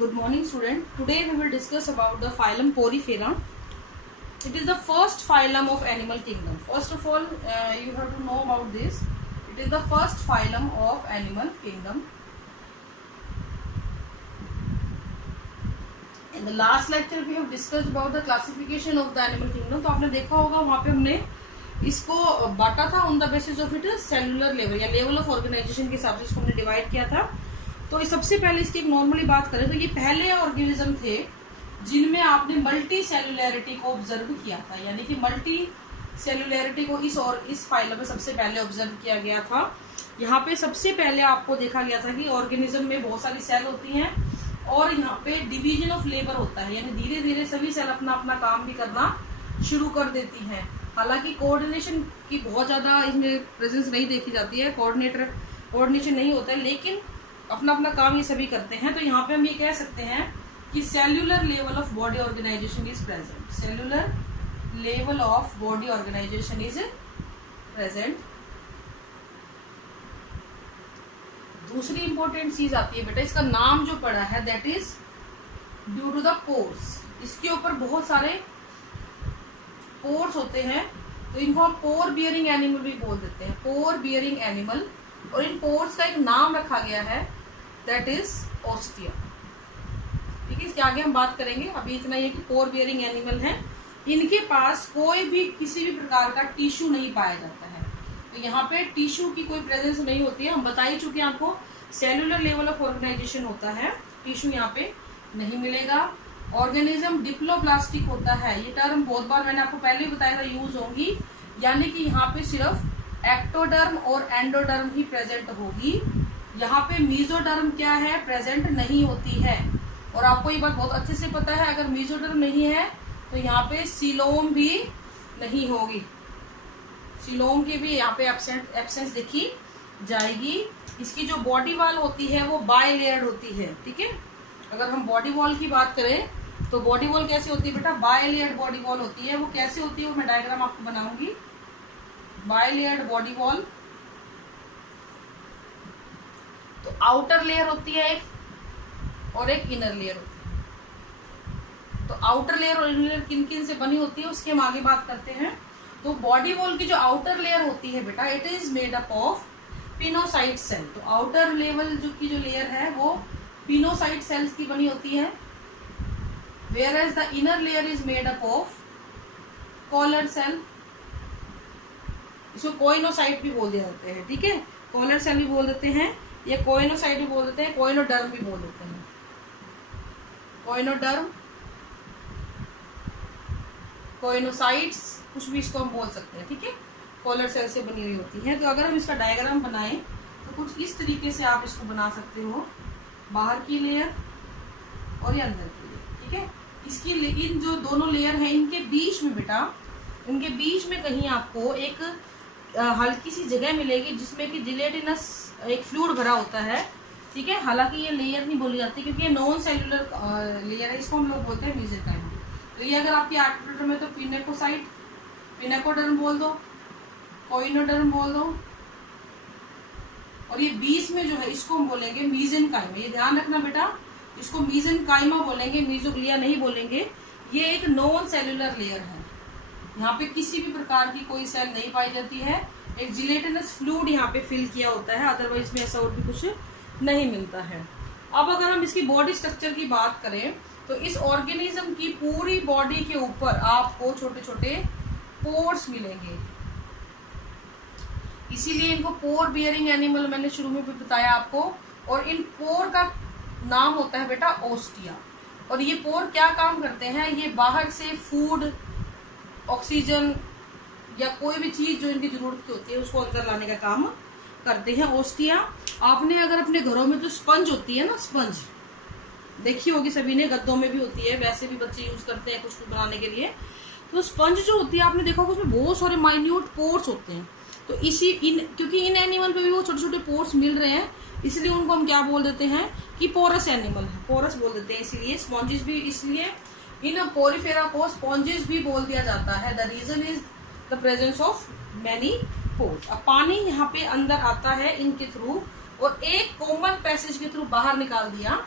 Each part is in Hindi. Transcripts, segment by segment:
Good morning, student. Today we will discuss about the phylum Porifera. It is the first phylum of animal kingdom. First of all, you have to know about this. It is the first phylum of animal kingdom. In the last lecture we have discussed about the classification of the animal kingdom. तो आपने देखा होगा वहाँ पे हमने इसको बांटा था on the basis of it cellular level या लेवल ऑफ ऑर्गेनाइजेशन के हिसाब से इसको हमने डिवाइड किया था। तो सबसे पहले इसकी एक नॉर्मली बात करें तो ये पहले ऑर्गेनिज्म थे जिनमें आपने मल्टी सेलुलैरिटी को ऑब्जर्व किया था, यानी कि मल्टी सेलुलैरिटी को इस फाइलम में सबसे पहले ऑब्जर्व किया गया था। यहाँ पे सबसे पहले आपको देखा गया था कि ऑर्गेनिज्म में बहुत सारी सेल होती हैं और यहाँ पे डिवीजन ऑफ लेबर होता है, यानी धीरे धीरे सभी सेल अपना अपना काम भी करना शुरू कर देती हैं। हालांकि कोऑर्डिनेशन की बहुत ज्यादा इसमें प्रेजेंस नहीं देखी जाती है, कोऑर्डिनेशन नहीं होता है, लेकिन अपना अपना काम ये सभी करते हैं। तो यहाँ पे हम ये कह सकते हैं कि cellular level of body organisation is present. Cellular level of body organisation is present. दूसरी इंपॉर्टेंट चीज आती है बेटा, इसका नाम जो पड़ा है that is due to the pores. इसके ऊपर बहुत सारे पोर्स होते हैं, तो इनको हम पोर बियरिंग एनिमल भी बोल देते हैं, पोर बियरिंग एनिमल। और इन पोर्स का एक नाम रखा गया है दैट इज ओस्टिया। ठीक है, इसके आगे हम बात करेंगे, अभी इतना ये कि पोर बियरिंग एनिमल है, इनके पास कोई भी किसी भी प्रकार का टिश्यू नहीं पाया जाता है। तो यहाँ पे टिश्यू की कोई प्रेजेंस नहीं होती है। हम बता ही चुके हैं आपको सेलुलर लेवल ऑफ ऑर्गेनाइजेशन होता है, टिश्यू यहाँ पे नहीं मिलेगा। ऑर्गेनिज्म डिप्लोब्लास्टिक होता है, ये टर्म बहुत बार मैंने आपको पहले ही बताया था यूज होगी, यानी कि यहाँ पे सिर्फ एक्टोडर्म और एंडोडर्म ही प्रेजेंट होगी। यहाँ पे मीजोडर्म क्या है, प्रेजेंट नहीं होती है। और आपको ये बात बहुत अच्छे से पता है, अगर मीजोडर्म नहीं है तो यहाँ पे सीलोम भी नहीं होगी, सीलोम की भी यहाँ पे एब्सेंस देखी जाएगी। इसकी जो बॉडी वॉल होती है वो बाय लेयर्ड होती है। ठीक है, अगर हम बॉडी वॉल की बात करें तो बॉडी वॉल कैसे होती है बेटा, बाय लेयर्ड बॉडी वॉल होती है। वो कैसे होती है वो मैं डायग्राम आपको बनाऊंगी। बाय लेयर्ड बॉडी वॉल, तो आउटर लेयर होती है एक और एक इनर लेयर होती है। तो आउटर लेयर और इनर लेयर किन किन से बनी होती है उसकी हम आगे बात करते हैं। तो बॉडी वॉल की जो आउटर लेयर होती है बेटा, it is made up of pinocyte cell. तो आउटर लेवल जो लेयर है वो पिनोसाइट सेल्स की बनी होती है, whereas the inner layer is made up of collar cell. इसको कोइनोसाइट भी बोल दिया जाते हैं। ठीक है, कॉलर सेल भी बोल देते हैं, या कोइनोसाइट भी बोल देते हैं, कोइनोडर्म भी बोल देते हैं। कोइनोडर्म, कोइनोसाइट्स, कुछ भी इसको हम बोल सकते हैं। ठीक है, कॉलर सेल से बनी हुई होती है। तो अगर हम इसका डायग्राम बनाएं तो कुछ इस तरीके से आप इसको बना सकते हो, बाहर की लेयर और ये अंदर की लेयर। ठीक है, इसकी इन जो दोनों लेयर हैं इनके बीच में बेटा, इनके बीच में कहीं आपको एक हल्की सी जगह मिलेगी जिसमें कि जिलेटिनस एक फ्लूइड भरा होता है। ठीक है, हालांकि ये लेयर नहीं बोली जाती क्योंकि ये नॉन सेलुलर लेयर है, इसको हम लोग बोलते हैं मेसेंकाइम। तो ये अगर आपकी आर्टिकुलेटर में तो पिनेकोसाइट, पिनेकोडर्म बोल दो, कोइनोडर्म बोल दो, और ये बीच में जो है इसको हम बोलेंगे मेसेंकाइम। ये ध्यान रखना बेटा, इसको मेसेंकाइमा बोलेंगे, मेसोग्लिया नहीं बोलेंगे। ये एक नॉन सेलुलर लेयर है, यहाँ पे किसी भी प्रकार की कोई सेल नहीं पाई जाती है। एक जिलेटिनस फ्लूइड यहाँ पे फिल किया होता है, अदरवाइज में ऐसा और भी कुछ नहीं मिलता है। अब अगर हम इसकी बॉडी स्ट्रक्चर की बात करें तो इस ऑर्गेनिज्म की पूरी बॉडी के ऊपर आपको छोटे छोटे पोर्स मिलेंगे, इसीलिए इनको पोर बियरिंग एनिमल मैंने शुरू में भी बताया आपको। और इन पोर का नाम होता है बेटा ओस्टिया। और ये पोर क्या काम करते हैं, ये बाहर से फूड, ऑक्सीजन या कोई भी चीज जो इनकी जरूरत की होती है उसको अंदर लाने का काम करते हैं ओस्टिया। आपने अगर अपने घरों में जो स्पंज होती है ना, स्पंज देखी होगी सभी ने, गद्दों में भी होती है, वैसे भी बच्चे यूज करते हैं कुछ बनाने के लिए। तो स्पंज जो होती है आपने देखा होगा उसमें बहुत सारे माइन्यूट पोर्स होते हैं। तो क्योंकि इन एनिमल पे भी वो छोटे छोटे पोर्स मिल रहे हैं, इसलिए उनको हम क्या बोल देते हैं कि पोरस एनिमल है, पोरस बोल देते हैं। इसीलिए स्पॉन्जेस भी, इसलिए इन पोरिफेरा को स्पॉन्जेस भी बोल दिया जाता है। The reason is the presence of many pores. अब पानी यहाँ पे अंदर आता है इनके थ्रू और एक कॉमन पैसेज के थ्रू बाहर निकाल दिया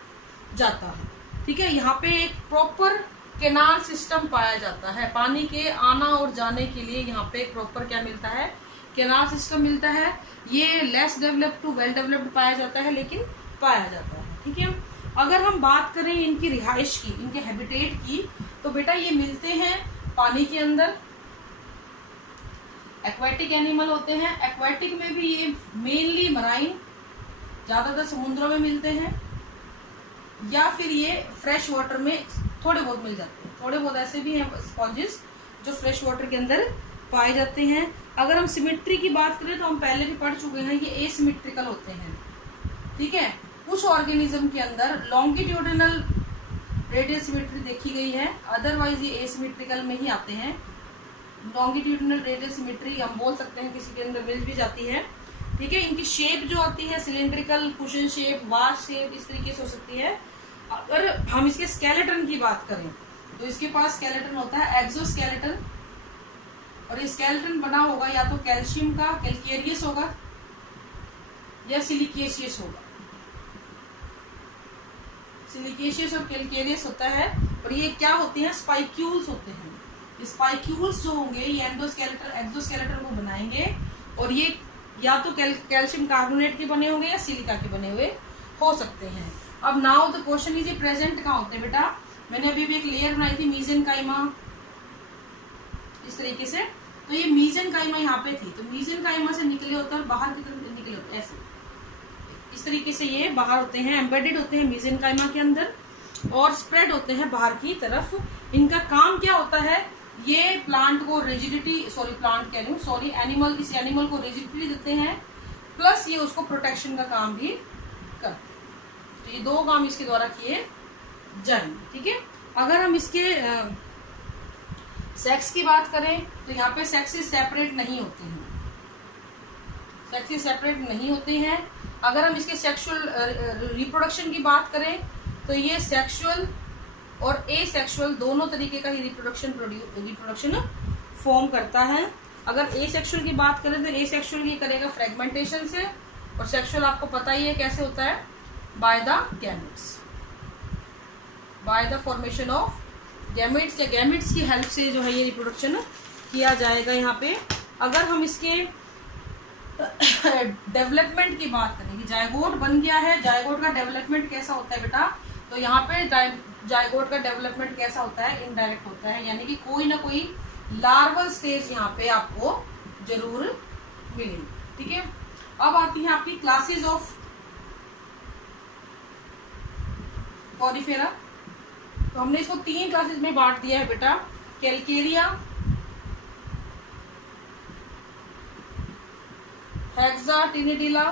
जाता है। ठीक है, यहाँ पे एक प्रॉपर कैनाल सिस्टम पाया जाता है। पानी के आना और जाने के लिए यहाँ पे प्रॉपर क्या मिलता है, कैनाल सिस्टम मिलता है। ये less developed to well developed पाया जाता है, लेकिन पाया जाता है। ठीक है, अगर हम बात करें इनकी रिहाइश की, इनके हैबिटेट की, तो बेटा ये मिलते हैं पानी के अंदर। एक्वेटिक एनिमल होते हैं। एक्वेटिक में भी ये मेनली मराइन, ज्यादातर समुद्रों में मिलते हैं, या फिर ये फ्रेश वाटर में थोड़े बहुत मिल जाते हैं। थोड़े बहुत ऐसे भी हैं स्पॉन्जेस जो फ्रेश वाटर के अंदर पाए जाते हैं। अगर हम सिमेट्री की बात करें तो हम पहले भी पढ़ चुके हैं, ये एसिमेट्रिकल होते हैं। ठीक है, कुछ ऑर्गेनिज्म के अंदर लॉन्गिट्यूडिनल रेडियल सिमेट्री देखी गई है, अदरवाइज ये एसिमेट्रिकल में ही आते हैं। लॉन्गिट्यूडिनल रेडियल सिमेट्री हम बोल सकते हैं किसी के अंदर मिल भी जाती है। ठीक है, इनकी शेप जो आती है cylindrical, cushion shape, wash shape, इस तरीके से हो सकती है। अगर हम इसके स्केलेटन की बात करें तो इसके पास स्केलेटन होता है एक्सोस्केलेटन, और ये स्केलेटन बना होगा या तो कैल्शियम का, कैल्केरियस होगा या सिलिकेशियस होगा। सिलिकेशियस और कैल्केरियस होता है, और ये क्या होते हैं, स्पाइक्यूल्स होते हैं। स्पाइक्यूल्स जो होंगे ये एंडोस्केलेटन एक्सोस्केलेटन को बनाएंगे, और ये या तो कैल्शियम कार्बोनेट के बने होंगे या सिलिका के बने हुए हो सकते हैं। अब नाउ द क्वेश्चन इज, ये प्रेजेंट कहाँ होते हैं बेटा? मैंने अभी भी एक लेयर बनाई थी मीसेनकाइमा, इस तरीके से। तो ये मीसेनकाइमा यहाँ पे थी, तो मीसेनकाइमा से निकले होते हैं और बाहर की तरफ निकले होते हैं, ऐसे इस तरीके से ये बाहर होते हैं, एम्बेडेड होते हैं मीसेनकाइमा के अंदर, और स्प्रेड होते हैं बाहर की तरफ। इनका काम क्या होता है, ये प्लांट को रिजिडिटी, एनिमल, इस एनिमल को रिजिडिटी देते हैं, प्लस ये उसको प्रोटेक्शन का काम भी करते हैं। तो ये दो काम इसके द्वारा किए जाएंगे। ठीक है, अगर हम इसके सेक्स की बात करें तो यहाँ पे सेक्सेस सेपरेट नहीं होते हैं, सेक्सेस सेपरेट नहीं होते हैं। अगर हम इसके सेक्सुअल रिप्रोडक्शन की बात करें तो ये सेक्सुअल और एसेक्सुअल दोनों तरीके का ही रिप्रोडक्शन फॉर्म करता है। अगर एसेक्सुअल की बात करें तो एसेक्सुअल ये करेगा फ्रेगमेंटेशन से, और सेक्सुअल आपको पता ही है कैसे होता है, by the gametes, by the formation of gametes, या गैमेट्स की हेल्प से जो है ये रिप्रोडक्शन किया जाएगा यहाँ पे। अगर हम इसके डेवलपमेंट की बात करें कि जायगोट बन गया है, जायगोट का डेवलपमेंट कैसा होता है बेटा, तो यहाँ पे जायगोट का डेवलपमेंट कैसा होता है, इनडायरेक्ट होता है, यानी कि कोई ना कोई लार्वल स्टेज यहाँ पे आपको जरूर मिलेगी। ठीक है, अब आती है आपकी क्लासेस ऑफ कॉर्डिफेरा। तो हमने इसको 3 क्लासेस में बांट दिया है बेटा, कैलकेरिया, हेक्साटिनिडिला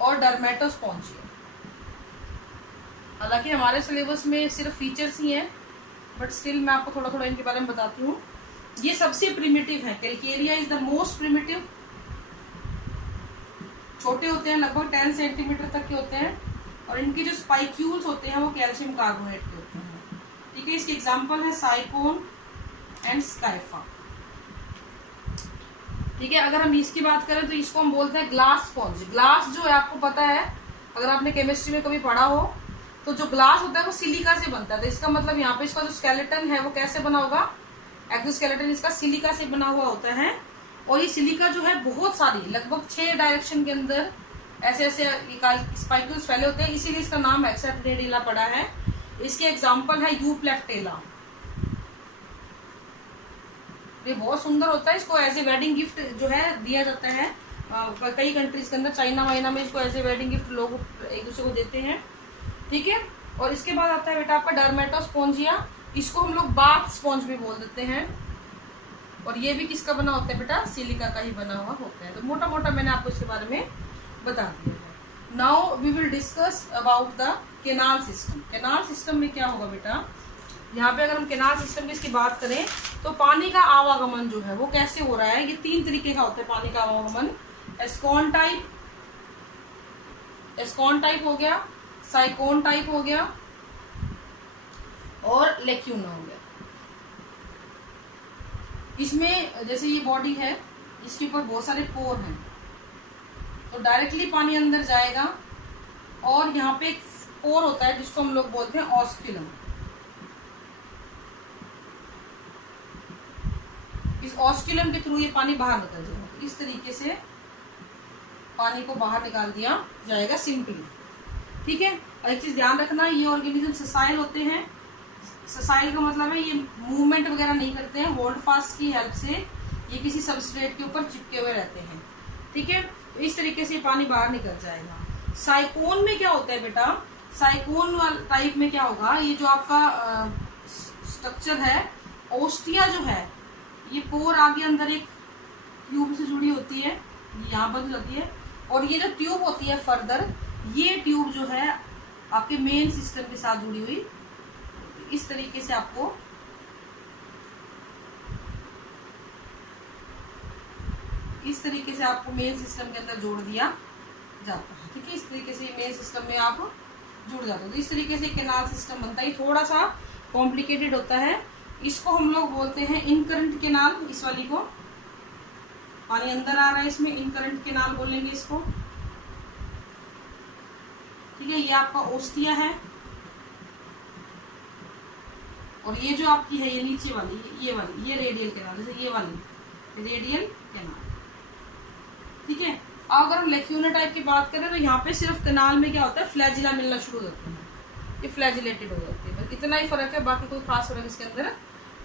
और डर्मेटोस्पॉन्जिया। हालांकि हमारे सिलेबस में सिर्फ फीचर्स ही हैं, बट स्टिल मैं आपको थोड़ा थोड़ा इनके बारे में बताती हूँ। ये सबसे प्रिमिटिव है, Calcarea is the most primitive. छोटे होते हैं, लगभग 10 सेंटीमीटर तक के होते हैं, और इनके जो स्पाइक्यूल्स होते हैं वो कैल्शियम कार्बोनेट के होते हैं। ठीक है, इसके एग्जांपल है साइकोन एंड स्काइफा। ठीक है, अगर हम इसकी बात करें तो इसको हम बोलते हैं ग्लास स्पॉन्ज। ग्लास जो है आपको पता है, अगर आपने केमिस्ट्री में कभी पढ़ा हो, तो जो ग्लास होता है वो सिलिका से बनता है। तो इसका मतलब यहाँ पे इसका जो स्केलेटन है वो कैसे बना होगा, एक्सोस्केलेटन इसका सिलिका से बना हुआ होता है। और ये सिलिका जो है बहुत सारी, लगभग 6 डायरेक्शन के अंदर ऐसे ऐसे स्पाइक्यूल्स फैले होते हैं, इसीलिए इसका नाम हेक्साटिनिडिला पड़ा है। इसके एग्जाम्पल है यूप्लेक्टेला, ये बहुत सुंदर होता है। इसको एज ए वेडिंग गिफ्ट जो है दिया जाता है कई कंट्रीज के अंदर, चाइना वाइना में इसको एज ए वेडिंग गिफ्ट लोग एक दूसरे को देते हैं। ठीक है, और इसके बाद आता है बेटा आपका डर्मेटोस्पॉन्जिया, इसको हम लोग बाथ स्पॉन्ज भी बोल देते हैं, और ये भी किसका बना होता है बेटा, सिलिका का ही बना हुआ होता है। तो मोटा मोटा मैंने आपको इसके बारे में बता दिया है। Now we will discuss about the canal system. Canal system में क्या होगा बेटा, यहाँ पे अगर हम कैनाल सिस्टम की इसकी बात करें तो पानी का आवागमन जो है वो कैसे हो रहा है, ये 3 तरीके का होता है पानी का आवागमन। एस्कॉन टाइप हो गया, साइकोन टाइप हो गया, और लेक्यूना हो गया। इसमें जैसे ये बॉडी है, इसके ऊपर बहुत सारे पोर हैं, तो डायरेक्टली पानी अंदर जाएगा, और यहाँ पे एक पोर होता है जिसको हम लोग बोलते हैं ऑस्क्यूलम। इस ऑस्क्यूलम के थ्रू ये पानी बाहर निकल जाएगा। इस तरीके से पानी को बाहर निकाल दिया जाएगा सिंपली, ठीक है। और एक चीज ध्यान रखना, ये ऑर्गेनिज्म ससाइल होते हैं। ससाइल का मतलब है ये मूवमेंट वगैरह नहीं करते हैं, होल्ड फास्ट की हेल्प से ये किसी सबस्ट्रेट के ऊपर चिपके हुए रहते हैं, ठीक है। तो इस तरीके से पानी बाहर निकल जाएगा। साइकोन में क्या होता है बेटा, साइकोन टाइप में क्या होगा, ये जो आपका स्ट्रक्चर है, ओस्टिया जो है, ये पोर आगे अंदर एक ट्यूब से जुड़ी होती है, यहाँ पर जाती है, और ये जो ट्यूब होती है फर्दर, ये ट्यूब जो है आपके मेन सिस्टम के साथ जुड़ी हुई, इस तरीके से आपको मेन सिस्टम के अंदर जोड़ दिया जाता है, ठीक है। इस तरीके से मेन सिस्टम में आप जुड़ जाते हो। तो इस तरीके से कैनाल सिस्टम बनता है। थोड़ा सा कॉम्प्लिकेटेड होता है। इसको हम लोग बोलते हैं इनकरंट कैनाल। इस वाली को पानी अंदर आ रहा है, इसमें इनकरंट कैनाल बोलेंगे इसको, ठीक है। ये आपका ओस्टिया है, और ये जो आपकी है ये नीचे वाली, ये रेडियल कैनाल, जैसे ये वाली रेडियल कैनाल, ठीक है। अगर हम लेक्यूलर टाइप की बात करें तो यहाँ पे सिर्फ कैनाल में क्या होता है, फ्लैजिला मिलना शुरू हो जाते हैं, ये फ्लैजिलेटेड हो जाती है। बस इतना ही फर्क है, बाकी कोई खास फर्क इसके अंदर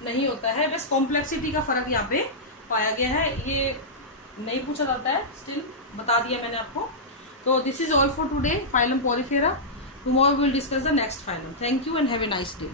नहीं होता है। बस कॉम्प्लेक्सिटी का फर्क यहाँ पे पाया गया है। ये नहीं पूछा जाता है, स्टिल बता दिया मैंने आपको। तो this is all for today, phylum Porifera. Tomorrow will discuss the next phylum. Thank you and have a nice day.